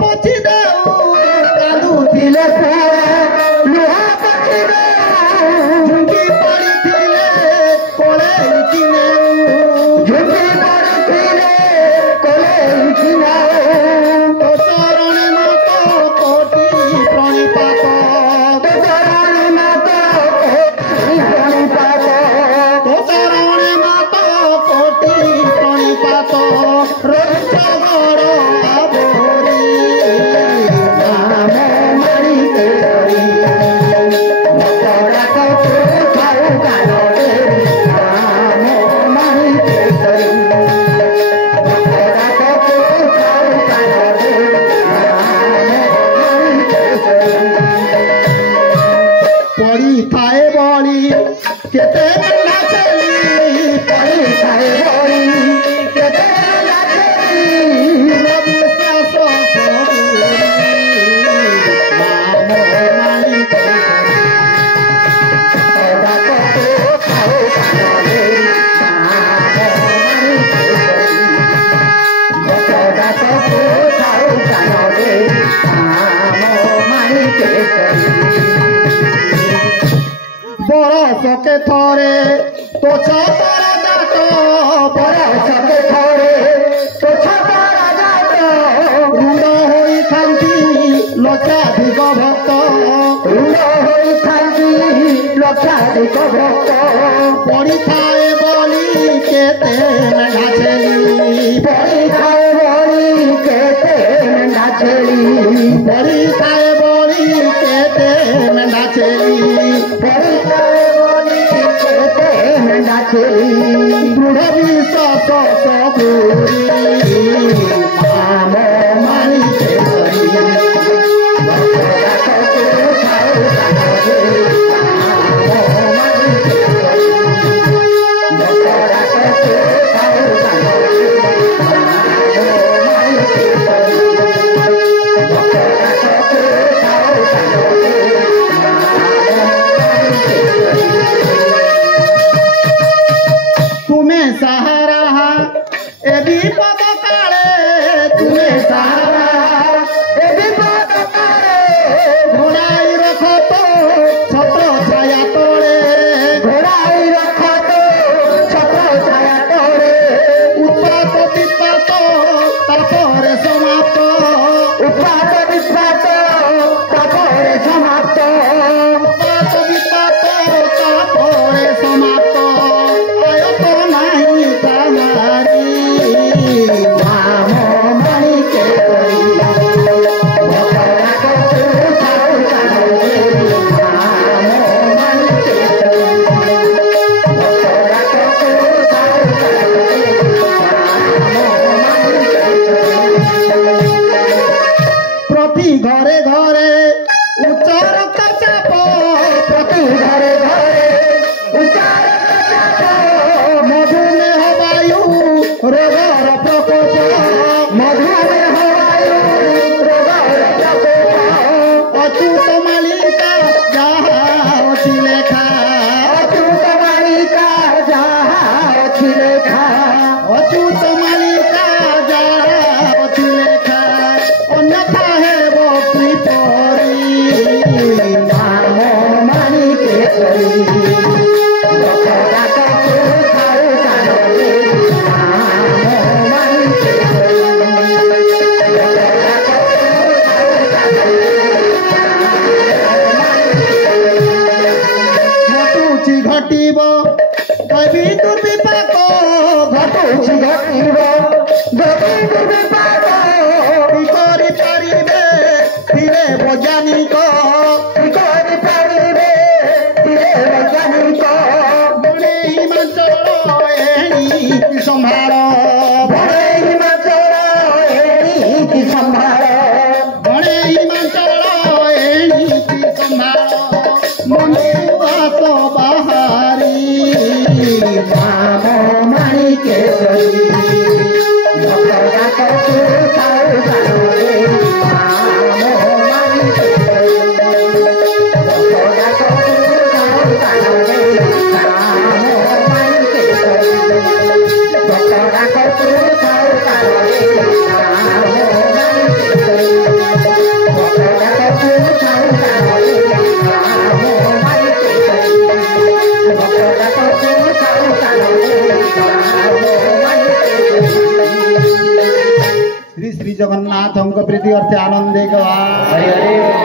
ପୋଛି ଦେଉ କାନ୍ଦୁଥିଲେ ଲୁହ ପୋଛି ଦେଉ ଝୁଙ୍କି ପଡ଼ିଥିଲେ କୋଳେଇକି ନେଉ ଝୁଙ୍କି ପଡ଼ିଥିଲେ କୋଳେଇକି ନେଉ ତୋ ଚରଣେ ମାତ କୋଟି ପ୍ରଣିପାତ ତୋ ଚରଣେ ମାତ କୋଟି ପ୍ରଣିପାତ ତୋ ଚରଣେ ମାତ କୋଟି ପ୍ରଣିପାତ ରୋଚ ଘର ଆବୋରି ନାମ ମାଣିକେ ମତଡାକ ଥାଉ କାନରେ ନାମ ମାଣିକେ ମତଡାକ ଥାଉ କାନରେ ନାମ ମାଣିକେ ପଡ଼ିଥାଏ ବଳି କେତେ ନାଚେଲି ପଡ଼ିଥାଏ ବଳି କେତେ ନାଚେଲି ରବିଶ୍ୱାସ ନାମ ମାଣିକେ ମତଡାକ ଥାଉ କାନରେ ନାମ ମାଣିକେ ମତଡାକ ଥାଉ କାନରେ ନାମ ମାଣିକେ बरसके थरे तो छतर जात बरसके थरे तो छतर जात रुंड होई थांती लक्षाधिक भक्त रुंड होई थांती लक्षाधिक भक्त पड़ी थाए बोली केते मेढा छेली पड़ी थाए बोली केते मेढा छेली पड़ी थाए बोली केते मेढा छेली पड़ी थाए बोली केते मेढा छेली दृढ़ विश्वास सबूरी नाम मानिके करी तुम्हें सहारा ए विपद काले तुम्हें सहारा ए विपद काले घोड़ाई रख तो छत्र छाया तोड़े घोड़ाई रख तो छत्र छाया तोड़े उत्पात विपात तापरे समाप्त उत्पात विपात तापरे समाप्त उत्पात विपात तापरे समाप्त नाम मानिके प्रति घरे घरे उच्च रक्तचाप प्रति घरे घरे उच्च रक्तचाप मधुमेह वायु रोगर प्रकोप मधुमेह वायु रोगर प्रकोप अच्युत मालिका जहा अछि लेखा अच्युत मालिका जहा अछि लेखा अच्युत मालिका जहा अछि लेखा अन्यथा हेब विपरीत हमको प्रीति अर्थे आनंदे का हरि हरि